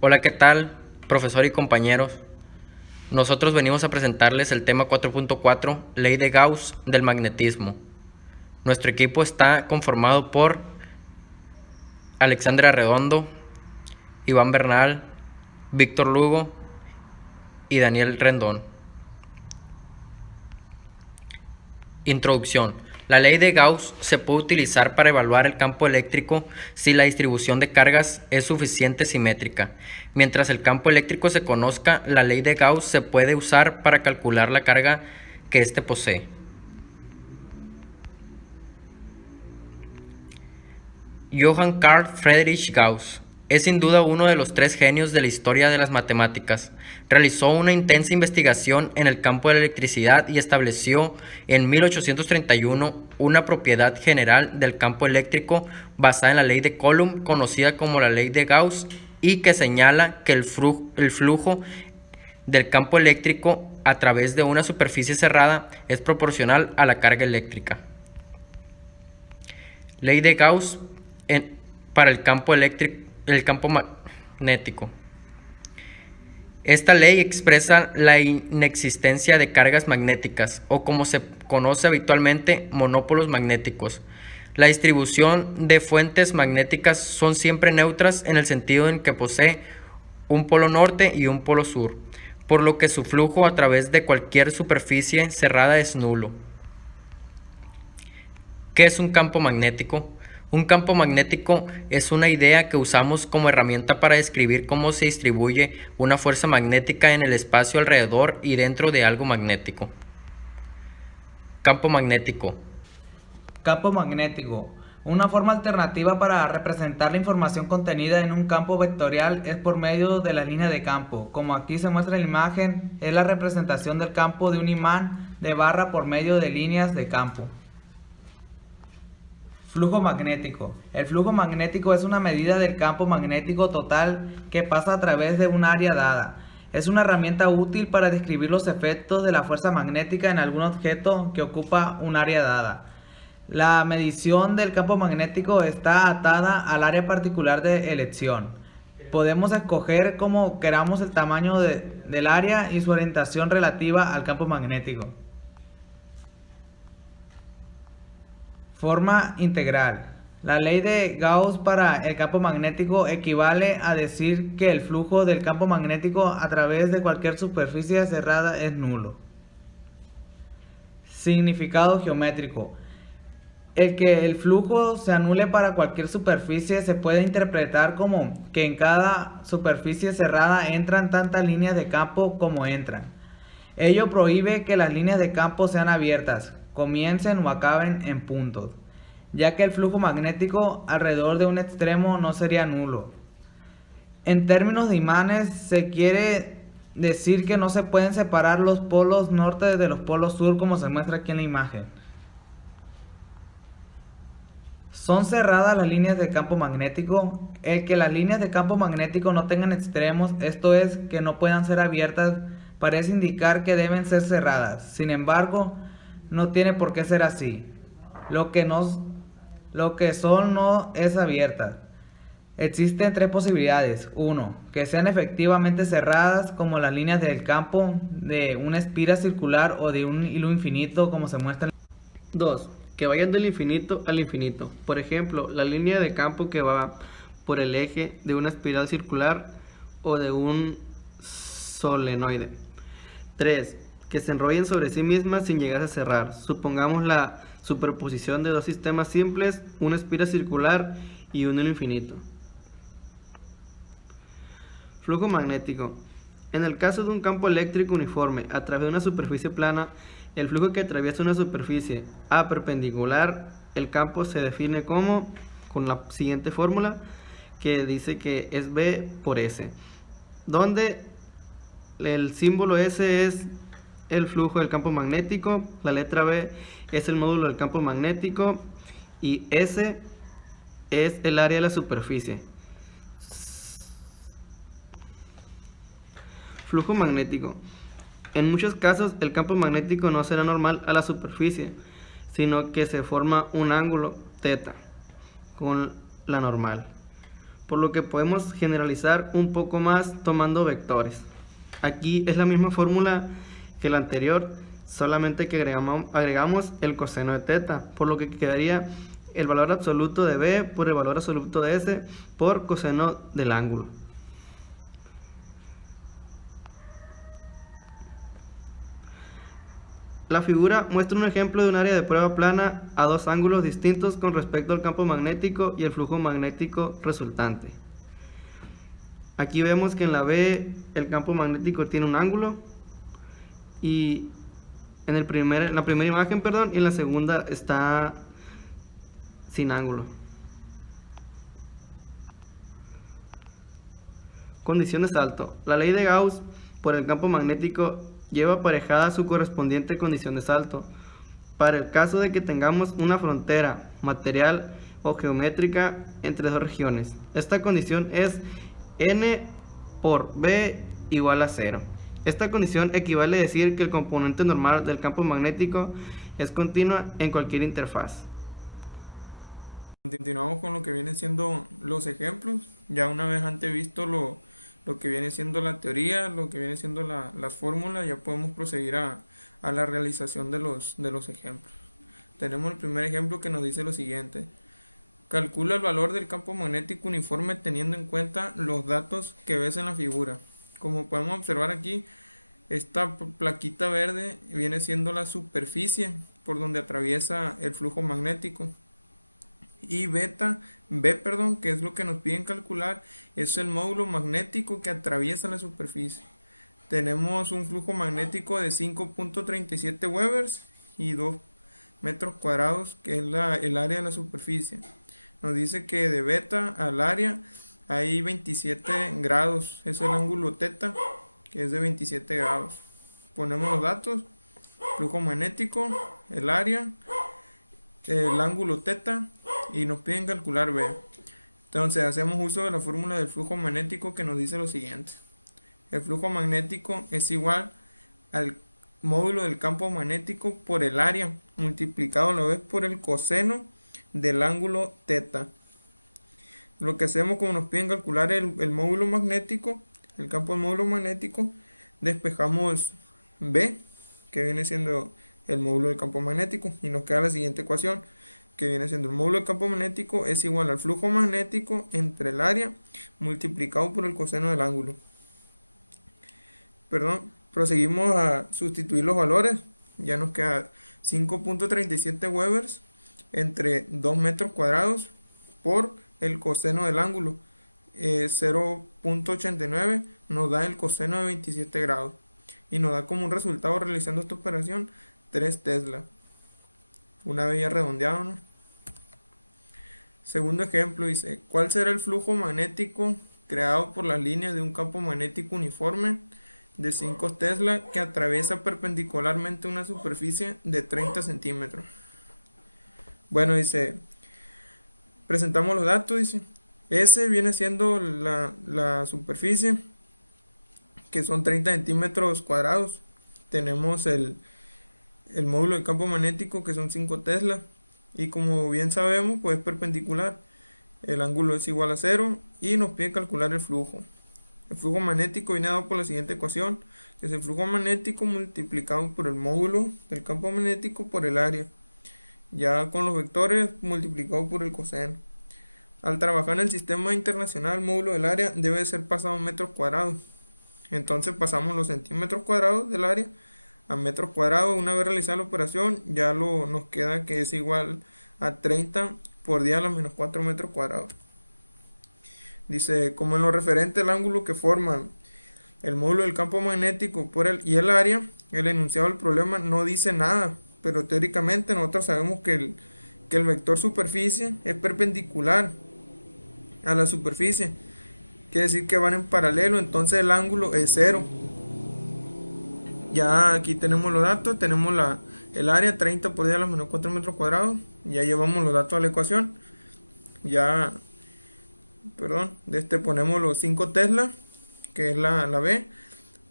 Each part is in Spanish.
Hola, ¿qué tal, profesor y compañeros? Nosotros venimos a presentarles el tema 4.4, Ley de Gauss del magnetismo. Nuestro equipo está conformado por Alexandra Redondo, Iván Bernal, Víctor Lugo y Daniel Rendón. Introducción. La ley de Gauss se puede utilizar para evaluar el campo eléctrico si la distribución de cargas es suficiente simétrica. Mientras el campo eléctrico se conozca, la ley de Gauss se puede usar para calcular la carga que éste posee. Johann Carl Friedrich Gauss es sin duda uno de los tres genios de la historia de las matemáticas. Realizó una intensa investigación en el campo de la electricidad y estableció en 1831 una propiedad general del campo eléctrico basada en la ley de Coulomb, conocida como la ley de Gauss, y que señala que el flujo del campo eléctrico a través de una superficie cerrada es proporcional a la carga eléctrica. Ley de Gauss para el campo magnético. Esta ley expresa la inexistencia de cargas magnéticas, o como se conoce habitualmente, monópolos magnéticos. La distribución de fuentes magnéticas son siempre neutras en el sentido en que posee un polo norte y un polo sur, por lo que su flujo a través de cualquier superficie cerrada es nulo. ¿Qué es un campo magnético? Un campo magnético es una idea que usamos como herramienta para describir cómo se distribuye una fuerza magnética en el espacio alrededor y dentro de algo magnético. Campo magnético. Campo magnético. Una forma alternativa para representar la información contenida en un campo vectorial es por medio de la línea de campo. Como aquí se muestra en la imagen, es la representación del campo de un imán de barra por medio de líneas de campo. Flujo magnético. El flujo magnético es una medida del campo magnético total que pasa a través de un área dada. Es una herramienta útil para describir los efectos de la fuerza magnética en algún objeto que ocupa un área dada. La medición del campo magnético está atada al área particular de elección. Podemos escoger como queramos el tamaño del área y su orientación relativa al campo magnético. Forma integral. La ley de Gauss para el campo magnético equivale a decir que el flujo del campo magnético a través de cualquier superficie cerrada es nulo. Significado geométrico. El que el flujo se anule para cualquier superficie se puede interpretar como que en cada superficie cerrada entran tantas líneas de campo como entran. Ello prohíbe que las líneas de campo sean abiertas, comiencen o acaben en puntos, ya que el flujo magnético alrededor de un extremo no sería nulo. En términos de imanes, se quiere decir que no se pueden separar los polos norte de los polos sur, como se muestra aquí en la imagen. Son cerradas las líneas de campo magnético. El que las líneas de campo magnético no tengan extremos, esto es, que no puedan ser abiertas, parece indicar que deben ser cerradas. Sin embargo, no tiene por qué ser así. Lo que son no es abierta. Existen tres posibilidades. 1. Que sean efectivamente cerradas, como las líneas del campo de una espira circular o de un hilo infinito, como se muestra. 2. Que vayan del infinito al infinito. Por ejemplo, la línea de campo que va por el eje de una espiral circular o de un solenoide. 3. Que se enrollen sobre sí mismas sin llegar a cerrar. Supongamos la superposición de dos sistemas simples, una espiral circular y un hilo infinito. Flujo magnético. En el caso de un campo eléctrico uniforme a través de una superficie plana, el flujo que atraviesa una superficie A perpendicular, el campo se define como, con la siguiente fórmula, que dice que es B por S, donde el símbolo S es el flujo del campo magnético, la letra B es el módulo del campo magnético y S es el área de la superficie. Flujo magnético. En muchos casos el campo magnético no será normal a la superficie, sino que se forma un ángulo θ con la normal. por lo que podemos generalizar un poco más tomando vectores. Aquí es la misma fórmula que la anterior, solamente que agregamos el coseno de teta, por lo que quedaría el valor absoluto de b por el valor absoluto de s por coseno del ángulo. La figura muestra un ejemplo de un área de prueba plana a dos ángulos distintos con respecto al campo magnético y el flujo magnético resultante. Aquí vemos que en la B el campo magnético tiene un ángulo y en la primera imagen, y en la segunda está sin ángulo. Condición de salto. La ley de Gauss por el campo magnético lleva aparejada su correspondiente condición de salto. Para el caso de que tengamos una frontera material o geométrica entre dos regiones, esta condición es n por b igual a 0. Esta condición equivale a decir que el componente normal del campo magnético es continua en cualquier interfaz. Continuamos con lo que vienen siendo los ejemplos. Ya una vez antes visto lo que viene siendo la teoría, lo que viene siendo las fórmulas, ya podemos proseguir a la realización de los ejemplos. Tenemos el primer ejemplo que nos dice lo siguiente: calcula el valor del campo magnético uniforme teniendo en cuenta los datos que ves en la figura. Como podemos observar aquí, esta plaquita verde viene siendo la superficie por donde atraviesa el flujo magnético. Y B, que es lo que nos piden calcular, es el módulo magnético que atraviesa la superficie. Tenemos un flujo magnético de 5.37 Webers y 2 metros cuadrados, que es el área de la superficie. Nos dice que de beta al área hay 27 grados, es el ángulo teta, que es de 27 grados. Ponemos los datos: flujo magnético, el área, el ángulo teta, y nos piden calcular B. Entonces hacemos uso de la fórmula del flujo magnético, que nos dice lo siguiente: el flujo magnético es igual al módulo del campo magnético por el área multiplicado a la vez por el coseno del ángulo teta. Lo que hacemos, como nos piden calcular el módulo magnético, el campo del módulo magnético, despejamos B, que viene siendo el módulo del campo magnético, y nos queda la siguiente ecuación, que viene siendo el módulo del campo magnético es igual al flujo magnético entre el área multiplicado por el coseno del ángulo. Proseguimos a sustituir los valores. Ya nos queda 5.37 Webers entre 2 metros cuadrados por el coseno del ángulo. 0.89 nos da el coseno de 27 grados. Y nos da como un resultado, realizando esta operación, 3 Tesla. Una vez ya redondeado, ¿no? Segundo ejemplo dice: ¿cuál será el flujo magnético creado por las líneas de un campo magnético uniforme de 5 Tesla que atraviesa perpendicularmente una superficie de 30 centímetros? Bueno, dice, presentamos los datos, dice, S viene siendo la superficie, que son 30 centímetros cuadrados. Tenemos el módulo del campo magnético, que son 5 Tesla. Y como bien sabemos, pues es perpendicular. El ángulo es igual a 0 y nos pide calcular el flujo. El flujo magnético viene dado por la siguiente ecuación, que es el flujo magnético multiplicado por el módulo del campo magnético por el área, ya con los vectores multiplicado por el coseno. Al trabajar en el sistema internacional, el módulo del área debe ser pasado a metros cuadrados. Entonces pasamos los centímetros cuadrados del área a metros cuadrados. Una vez realizada la operación, ya nos queda que es igual a 30 por 10 a la menos 4 metros cuadrados. Dice, como en lo referente al ángulo que forman el módulo del campo magnético y el área, el enunciado del problema no dice nada, pero teóricamente nosotros sabemos que el vector superficie es perpendicular a la superficie, quiere decir que van en paralelo, entonces el ángulo es 0. Ya aquí tenemos los datos, tenemos el área 30 por 10 a la menos 4 metros cuadrados, ya llevamos los datos a la ecuación, ponemos los 5 Tesla, que es la B,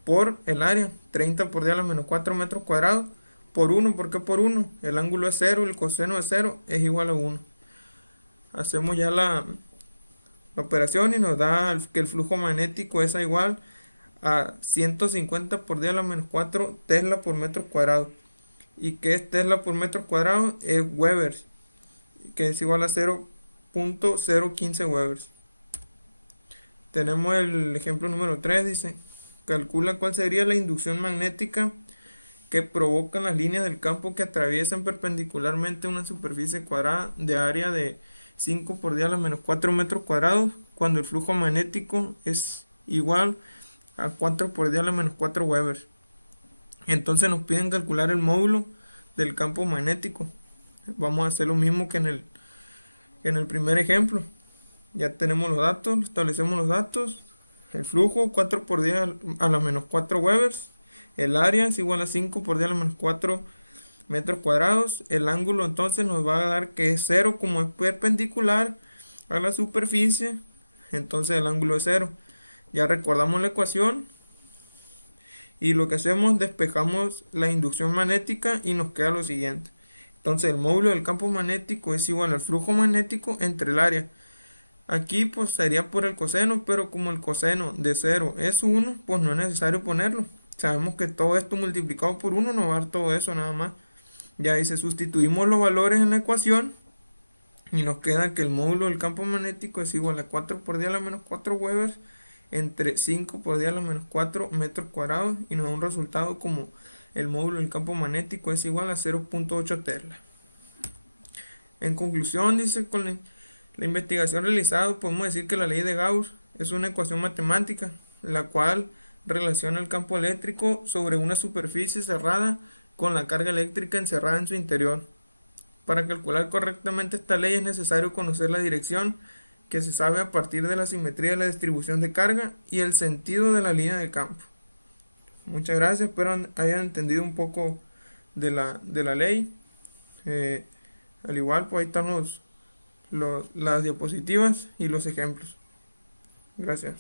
por el área, 30 por 10 a la menos 4 metros cuadrados, por 1, ¿por qué por 1? El ángulo es 0, el coseno de 0 es igual a 1. Hacemos ya la operación y nos da que el flujo magnético es igual a 150 por 10 a la menos 4 Tesla por metro cuadrado. ¿Y que es Tesla por metro cuadrado? Es Weber, que es igual a 0.015 Weber. Tenemos el ejemplo número 3, dice, calcula cuál sería la inducción magnética que provocan las líneas del campo que atraviesan perpendicularmente una superficie cuadrada de área de 5 por 10 a la menos 4 metros cuadrados cuando el flujo magnético es igual a 4 por 10 a la menos 4 Weber. Entonces nos piden calcular el módulo del campo magnético. Vamos a hacer lo mismo que en el primer ejemplo. Ya tenemos los datos, establecemos los datos. El flujo 4 por 10 a la menos 4 Weber. El área es igual a 5 por 10 a la menos 4 metros cuadrados. El ángulo entonces nos va a dar que es 0, como es perpendicular a la superficie. Entonces el ángulo es 0. Ya recordamos la ecuación. Y lo que hacemos, despejamos la inducción magnética y nos queda lo siguiente. Entonces el módulo del campo magnético es igual al flujo magnético entre el área. Aquí pues sería por el coseno, pero como el coseno de 0 es 1, pues no es necesario ponerlo. Sabemos que todo esto multiplicado por 1 nos va a dar todo eso nada más. Ya dice, sustituimos los valores en la ecuación y nos queda que el módulo del campo magnético es igual a 4 por 10 a la menos 4 Weber entre 5 por 10 a la menos 4 metros cuadrados, y nos da un resultado como el módulo del campo magnético es igual a 0.8 Tesla. En conclusión, dice, con la investigación realizada podemos decir que la ley de Gauss es una ecuación matemática, la cual relaciona el campo eléctrico sobre una superficie cerrada con la carga eléctrica encerrada en su interior. Para calcular correctamente esta ley es necesario conocer la dirección, que se sabe a partir de la simetría de la distribución de carga y el sentido de la línea de campo. Muchas gracias, espero hayan entendido un poco de la ley. Al igual, pues ahí están las diapositivas y los ejemplos. Gracias.